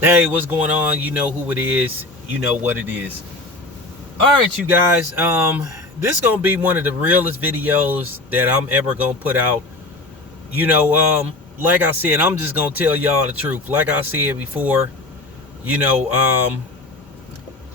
Hey, what's going on? You know who it is. You know what it is. All right, you guys. This gonna be one of the realest videos that I'm ever gonna put out. Like I said, I'm just gonna tell y'all the truth. Like I said before, you know, um,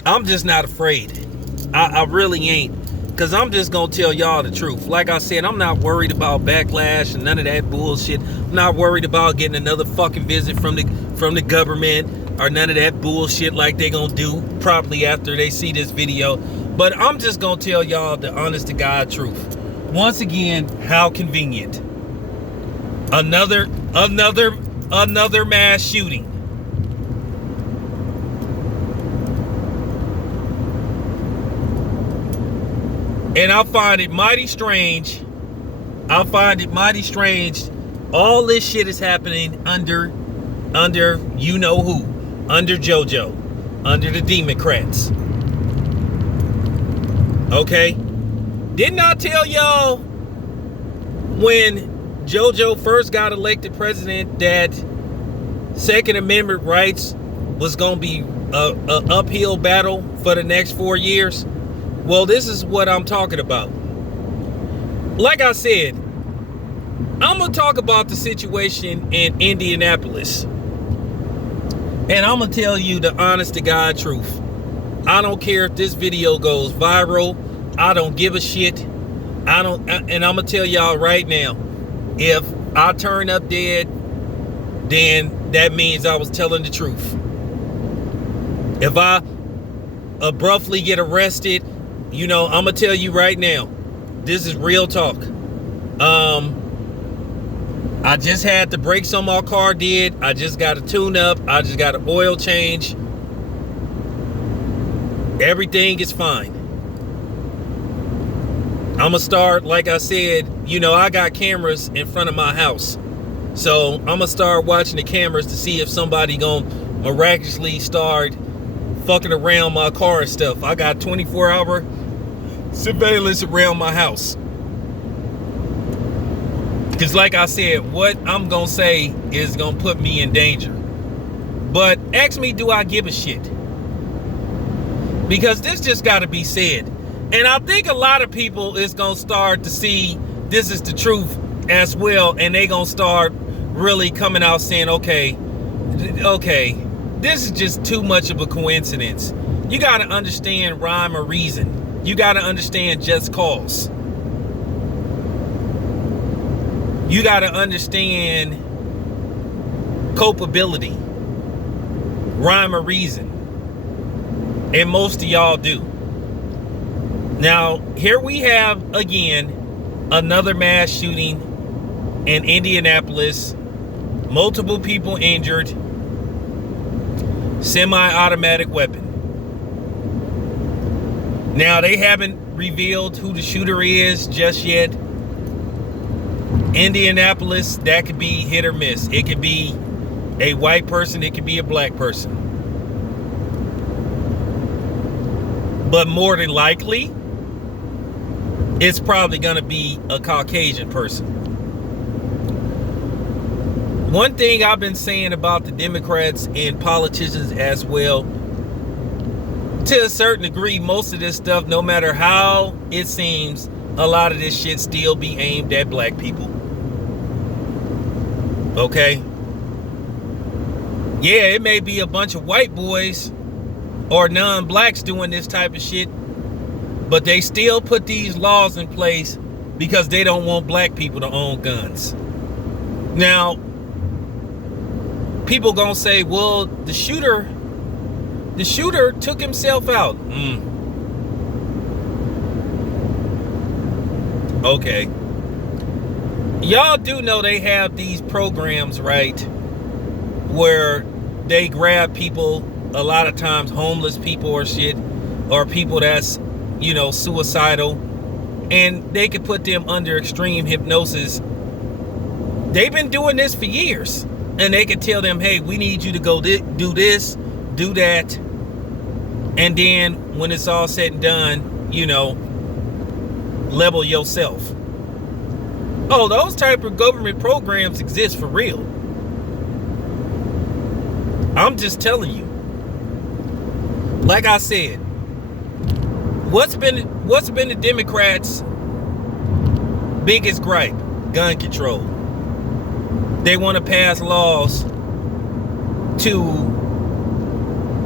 I'm just not afraid. I really ain't. Cause I'm just gonna tell y'all the truth. Like I said, I'm not worried about backlash and none of that bullshit. I'm not worried about getting another fucking visit from the government or none of that bullshit like they gonna do probably after they see this video. But I'm just gonna tell y'all the honest to God truth. Once again, how convenient. Another mass shooting. And I find it mighty strange. All this shit is happening under you know who, under JoJo, under the Democrats. Okay? Didn't I tell y'all when JoJo first got elected president that Second Amendment rights was gonna be a uphill battle for the next 4 years? Well, this is what I'm talking about. Like I said, I'm going to talk about the situation in Indianapolis. And I'm going to tell you the honest to God truth. I don't care if this video goes viral. I don't give a shit. And I'm going to tell y'all right now, if I turn up dead, then that means I was telling the truth. If I abruptly get arrested, I'm going to tell you right now, this is real talk. I just had the brakes on my car did. I just got a tune up. I just got an oil change. Everything is fine. I'm going to start, like I said, I got cameras in front of my house. So I'm going to start watching the cameras to see if somebody going to miraculously start fucking around my car and stuff. I got 24-hour surveillance around my house. Because like I said, what I'm going to say is going to put me in danger. But ask me, do I give a shit? Because this just got to be said. And I think a lot of people is going to start to see this is the truth as well. And they going to start really coming out saying, okay, this is just too much of a coincidence. You got to understand rhyme or reason. You got to understand just cause. You got to understand culpability, rhyme or reason. And most of y'all do. Now, here we have, again, another mass shooting in Indianapolis. Multiple people injured. Semi-automatic weapon. Now, they haven't revealed who the shooter is just yet. Indianapolis, that could be hit or miss. It could be a white person. It could be a black person. But more than likely, it's probably going to be a Caucasian person. One thing I've been saying about the Democrats and politicians as well, to a certain degree, most of this stuff, no matter how it seems, a lot of this shit still be aimed at black people. Okay? Yeah, it may be a bunch of white boys or non-blacks doing this type of shit, but they still put these laws in place because they don't want black people to own guns. Now, people gonna say, well, the shooter took himself out. Okay. Y'all do know they have these programs, right, where they grab people, a lot of times homeless people or shit, or people that's, suicidal, and they could put them under extreme hypnosis. They've been doing this for years, and they could tell them, hey, we need you to go do this, do that, and then when it's all said and done, level yourself. Oh, those type of government programs exist for real. I'm just telling you. Like I said, what's been the Democrats' biggest gripe? Gun control. They want to pass laws to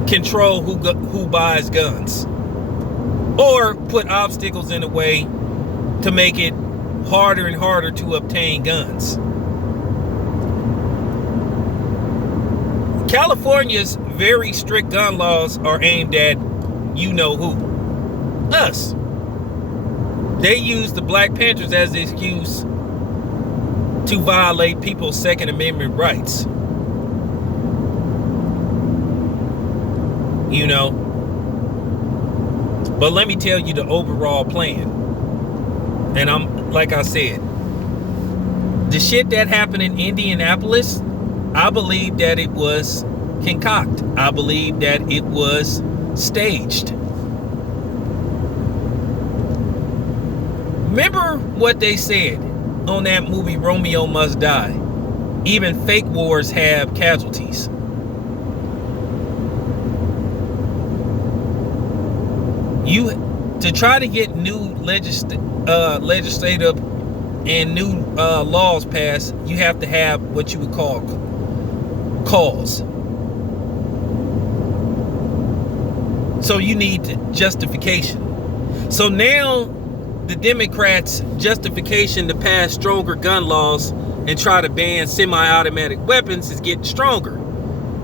control who buys guns, or put obstacles in the way to make it harder and harder to obtain guns. California's very strict gun laws are aimed at you know who. Us. They use the Black Panthers as the excuse to violate people's Second Amendment rights. You know? But let me tell you the overall plan. And I'm, like I said, the shit that happened in Indianapolis, I believe that it was concocted. I believe that it was staged. Remember what they said on that movie Romeo Must Die? Even fake wars have casualties. To try to get new legislative and new laws passed, you have to have what you would call cause. So you need justification. So now the Democrats' justification to pass stronger gun laws and try to ban semi-automatic weapons is getting stronger.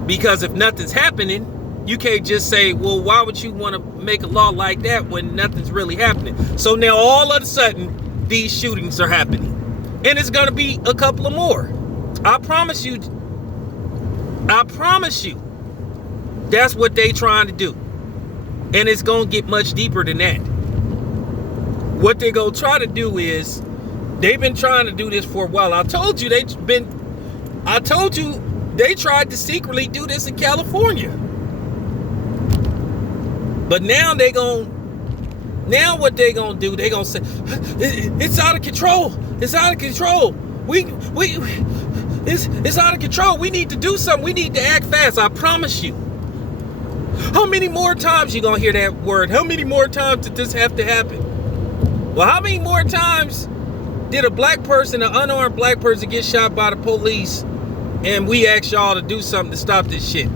Because if nothing's happening, you can't just say, well, why would you want to make a law like that when nothing's really happening? So now all of a sudden, these shootings are happening. And it's going to be a couple of more. I promise you. That's what they trying to do. And it's going to get much deeper than that. What they're going to try to do is, they've been trying to do this for a while. I told you they tried to secretly do this in California. But now what they gonna do, they gonna say, it's out of control. It's out of control. It's out of control. We need to do something. We need to act fast. I promise you. How many more times you gonna hear that word? How many more times did this have to happen? Well, how many more times did an unarmed black person get shot by the police, and we asked y'all to do something to stop this shit,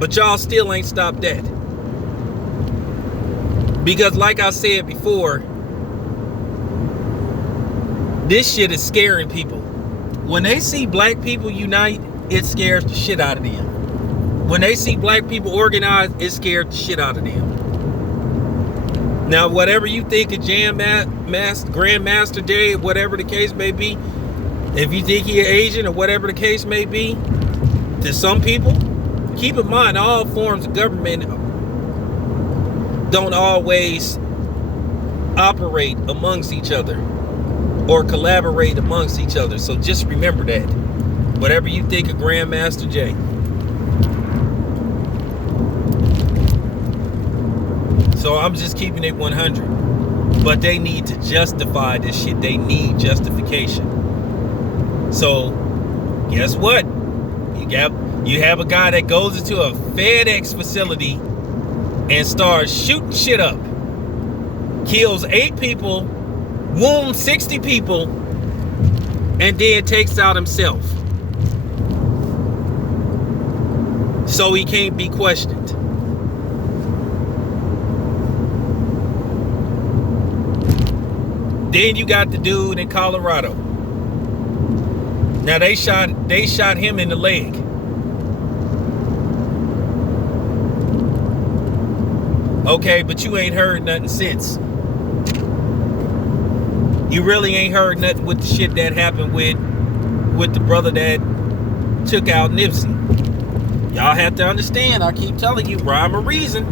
but y'all still ain't stopped that? Because like I said before, this shit is scaring people. When they see black people unite, it scares the shit out of them. When they see black people organize, it scares the shit out of them. Now, whatever you think of Grandmaster Jay, whatever the case may be, if you think he an Asian or whatever the case may be, to some people, keep in mind all forms of government don't always operate amongst each other or collaborate amongst each other. So just remember that. Whatever you think of Grandmaster Jay. So I'm just keeping it 100. But they need to justify this shit. They need justification. So guess what? You have a guy that goes into a FedEx facility and starts shooting shit up. Kills 8 people, wounds 60 people, and then takes out himself. So he can't be questioned. Then you got the dude in Colorado. Now they shot him in the leg. Okay, but you ain't heard nothing since. You really ain't heard nothing with the shit that happened with the brother that took out Nipsey. Y'all have to understand, I keep telling you, rhyme or reason,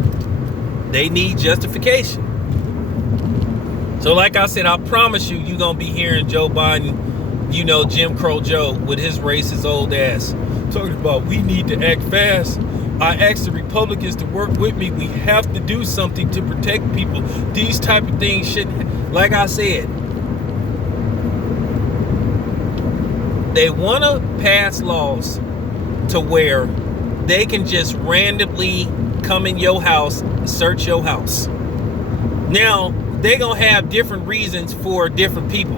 they need justification. So like I said, I promise you, you're going to be hearing Joe Biden, Jim Crow Joe with his racist old ass, talking about we need to act fast. I asked the Republicans to work with me. We have to do something to protect people. These type of things shouldn't. Like I said, they want to pass laws to where they can just randomly come in your house, search your house. Now, they gonna have different reasons for different people.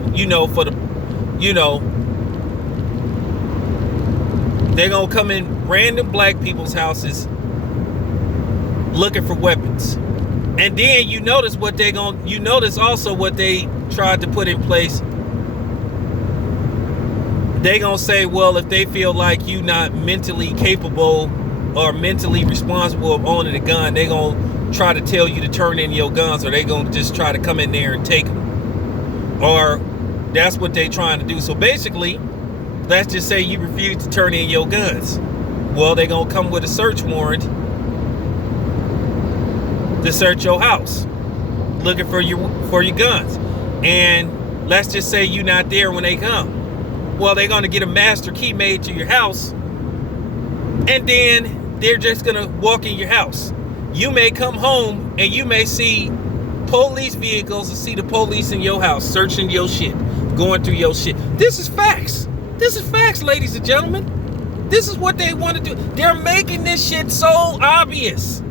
They're gonna come in random black people's houses looking for weapons. And then you notice also what they tried to put in place. They gonna say, well, if they feel like you not mentally capable or mentally responsible of owning a gun, they gonna try to tell you to turn in your guns, or they gonna just try to come in there and take them. Or that's what they trying to do. So basically, let's just say you refuse to turn in your guns. Well, they gonna come with a search warrant to search your house, looking for your guns. And let's just say you're not there when they come. Well, they're gonna get a master key made to your house, and then they're just gonna walk in your house. You may come home and you may see police vehicles and see the police in your house searching your shit, going through your shit. This is facts. This is facts, ladies and gentlemen. This is what they want to do. They're making this shit so obvious.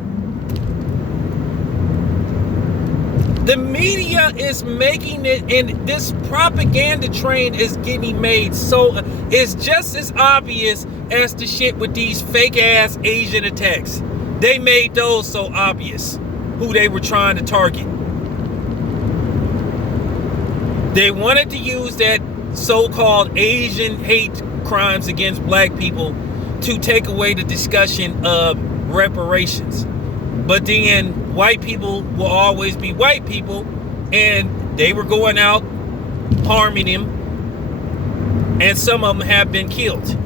The media is making it, and this propaganda train is getting made so it's just as obvious as the shit with these fake ass Asian attacks. They made those so obvious who they were trying to target. They wanted to use that so-called Asian hate crimes against black people to take away the discussion of reparations. But then white people will always be white people, and they were going out harming him, and some of them have been killed.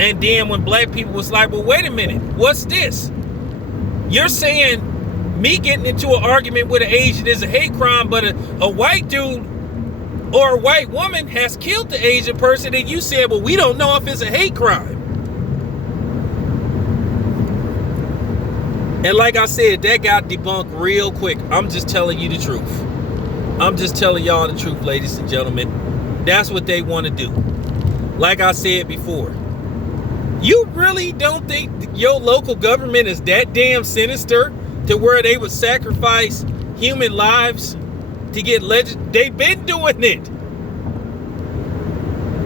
And then when black people was like, well, wait a minute, what's this? You're saying me getting into an argument with an Asian is a hate crime, but a white dude or a white woman has killed the Asian person, and you said, well, we don't know if it's a hate crime. And like I said, that got debunked real quick. I'm just telling you the truth. I'm just telling y'all the truth, ladies and gentlemen. That's what they want to do. Like I said before, you really don't think your local government is that damn sinister to where they would sacrifice human lives to get They've been doing it.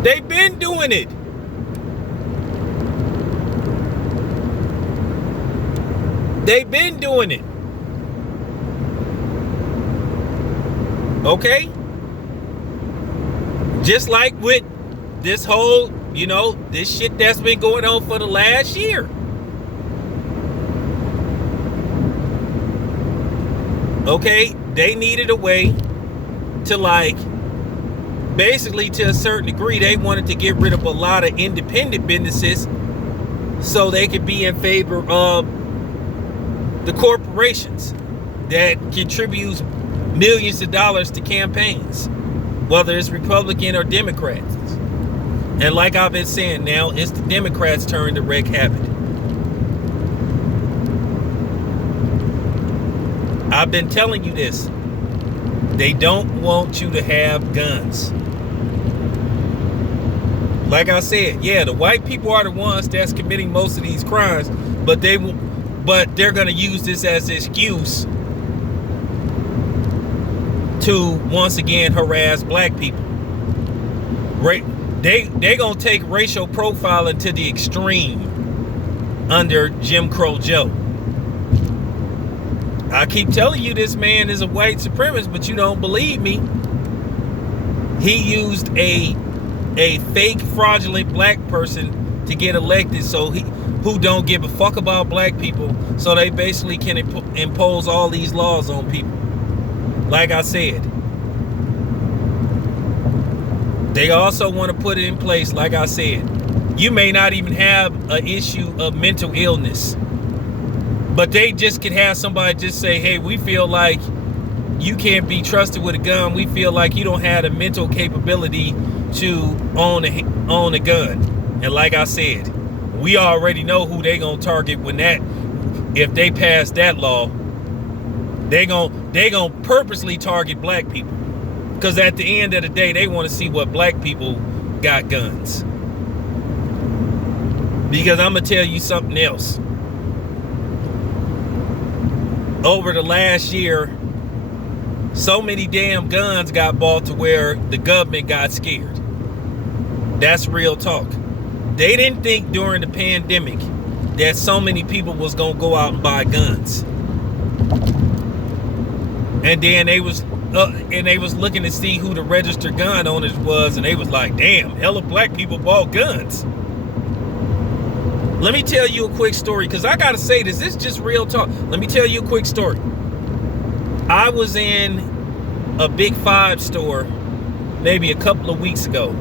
They've been doing it. They've been doing it. Okay? Just like with this whole, this shit that's been going on for the last year. Okay? They needed a way to basically to a certain degree, they wanted to get rid of a lot of independent businesses so they could be in favor of the corporations that contribute millions of dollars to campaigns, whether it's Republican or Democrats. And like I've been saying, now it's the Democrats' turn to wreak havoc. I've been telling you this. They don't want you to have guns. Like I said, yeah, the white people are the ones that's committing most of these crimes, but they're going to use this as an excuse to once again harass black people. They're going to take racial profiling to the extreme under Jim Crow Joe. I keep telling you this man is a white supremacist, but you don't believe me. He used a fake fraudulent black person to get elected, who don't give a fuck about black people, so they basically can impose all these laws on people. Like I said, they also want to put it in place. Like I said, you may not even have an issue of mental illness, but they just could have somebody just say, hey, we feel like you can't be trusted with a gun. We feel like you don't have the mental capability to own a gun. And like I said, we already know who they gonna target if they pass that law. They gonna purposely target black people, because at the end of the day, they want to see what black people got guns. Because I'm going to tell you something else. Over the last year, so many damn guns got bought to where the government got scared. That's real talk. They didn't think during the pandemic that so many people was going to go out and buy guns. And then they was looking to see who the registered gun owners was, and they was like, damn, hella black people bought guns. Let me tell you a quick story, because I gotta say this is just real talk. Let me tell you a quick story. I was in a Big Five store maybe a couple of weeks ago.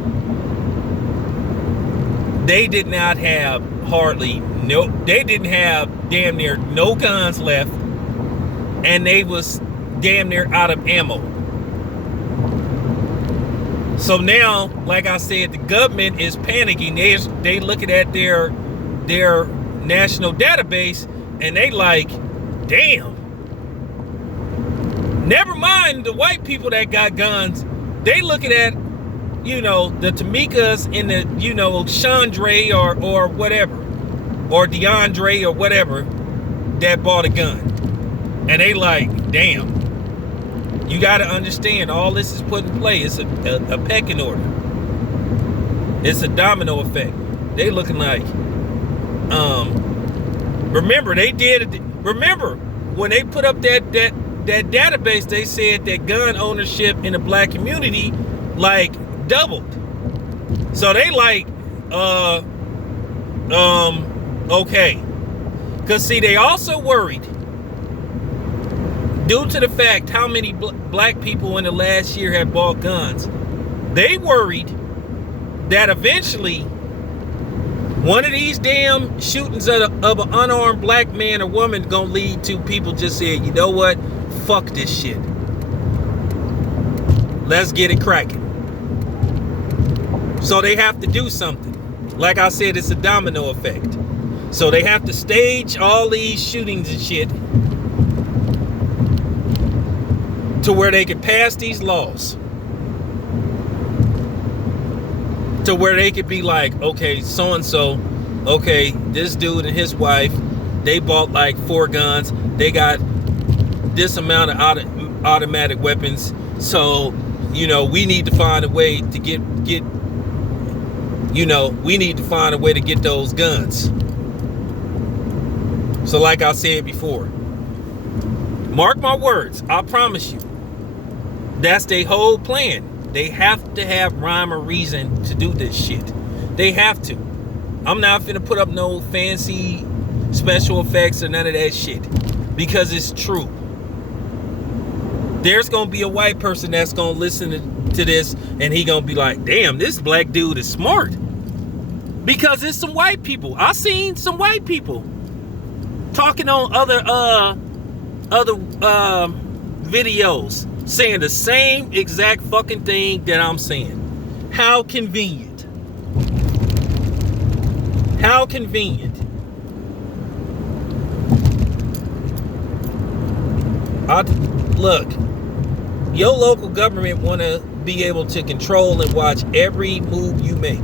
They did not have they didn't have damn near no guns left, and they was damn near out of ammo. So now, like I said, the government is panicking. They looking at their national database, and they like, damn. Never mind the white people that got guns. They looking at, the Tamikas and the, Chandre or whatever, or DeAndre or whatever that bought a gun. And they like, damn. You got to understand, all this is put in play. It's a pecking order. It's a domino effect. They looking like, remember when they put up that database, they said that gun ownership in the black community like doubled. So they like, okay. Because see, they also worried, due to the fact how many black people in the last year had bought guns, they worried that eventually one of these damn shootings of an unarmed black man or woman gonna lead to people just saying, you know what, fuck this shit. Let's get it cracking. So they have to do something. Like I said, it's a domino effect. So they have to stage all these shootings and shit to where they can pass these laws, to where they could be like, okay, so-and-so, okay, this dude and his wife, they bought like 4 guns, they got this amount of automatic weapons, so we need to find a way to get those guns. So like I said before, mark my words, I promise you, that's their whole plan. They have to have rhyme or reason to do this shit. They have to. I'm not finna put up no fancy special effects or none of that shit, because it's true. There's gonna be a white person that's gonna listen to this, and he gonna be like, damn, this black dude is smart. Because it's some white people. I seen some white people talking on other videos, saying the same exact fucking thing that I'm saying. How convenient. How convenient. Look, your local government want to be able to control and watch every move you make.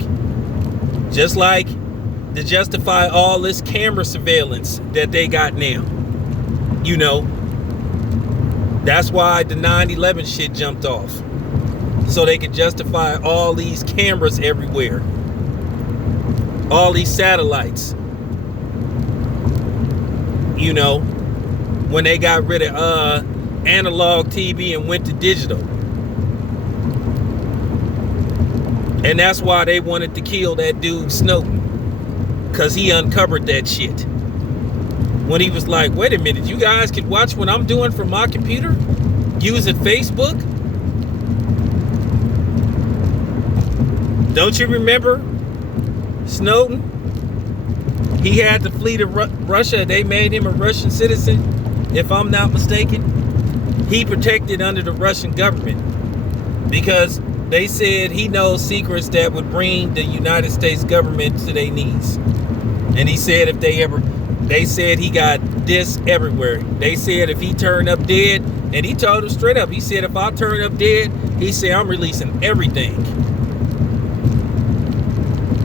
Just like to justify all this camera surveillance that they got now. That's why the 9/11 shit jumped off. So they could justify all these cameras everywhere. All these satellites. When they got rid of analog TV and went to digital. And that's why they wanted to kill that dude Snowden. Because he uncovered that shit. When he was like, wait a minute, you guys can watch what I'm doing from my computer using Facebook? Don't you remember Snowden? He had to flee to Russia. They made him a Russian citizen, if I'm not mistaken. He protected under the Russian government because they said he knows secrets that would bring the United States government to their knees. And he said they said he got this everywhere. They said if he turned up dead, and he told them straight up, he said if I turn up dead, he said I'm releasing everything.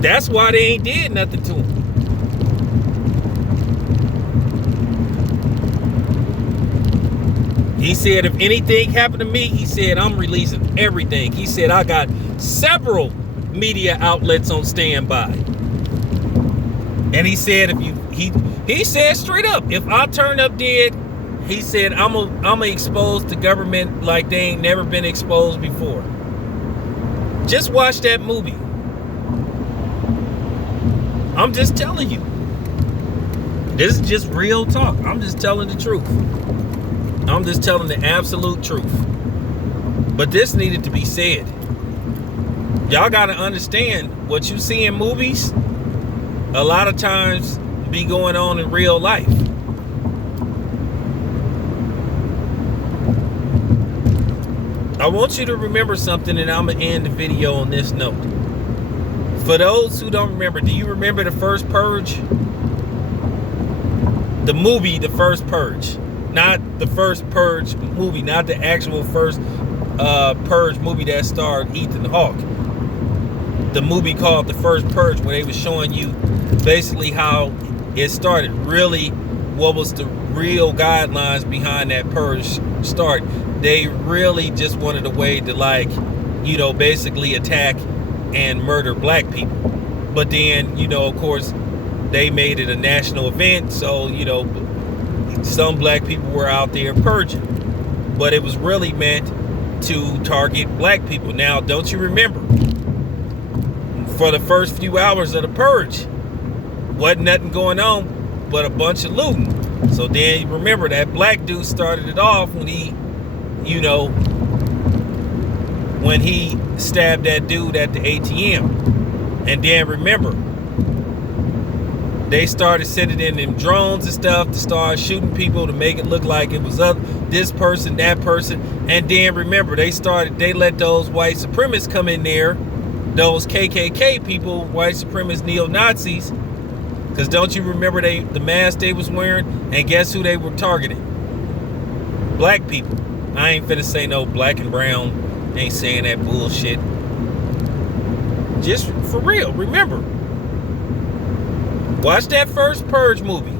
That's why they ain't did nothing to him. He said, if anything happened to me, he said, I'm releasing everything. He said, I got several media outlets on standby. And he said, he said straight up, if I turn up dead, he said, I'm expose the government like they ain't never been exposed before. Just watch that movie. I'm just telling you. This is just real talk. I'm just telling the truth. I'm just telling the absolute truth. But this needed to be said. Y'all got to understand, what you see in movies, a lot of times be going on in real life. I want you to remember something, and I'm going to end the video on this note. For those who don't remember, do you remember the first Purge? The movie, The First Purge. Not the first Purge movie, not the actual first Purge movie that starred Ethan Hawke. The movie called The First Purge, where they were showing you basically how it started. Really, what was the real guidelines behind that Purge start. They really just wanted a way to basically attack and murder black people. But then, of course, they made it a national event, so, some black people were out there purging. But it was really meant to target black people. Now, don't you remember, for the first few hours of the purge, wasn't nothing going on but a bunch of looting. So then you remember that black dude started it off when he stabbed that dude at the ATM. And then remember, they started sending in them drones and stuff to start shooting people to make it look like it was this person, that person. And then remember, they let those white supremacists come in there, those KKK people, white supremacist neo-Nazis. Because don't you remember the mask they was wearing? And guess who they were targeting? Black people. I ain't finna say no black and brown. Ain't saying that bullshit. Just for real, remember. Watch that first Purge movie.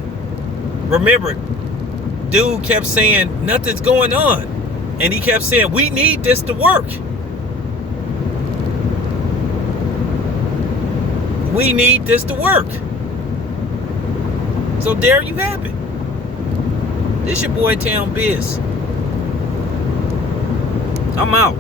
Remember, dude kept saying nothing's going on. And he kept saying, we need this to work. We need this to work. So there you have it. This your boy Town Biz. I'm out.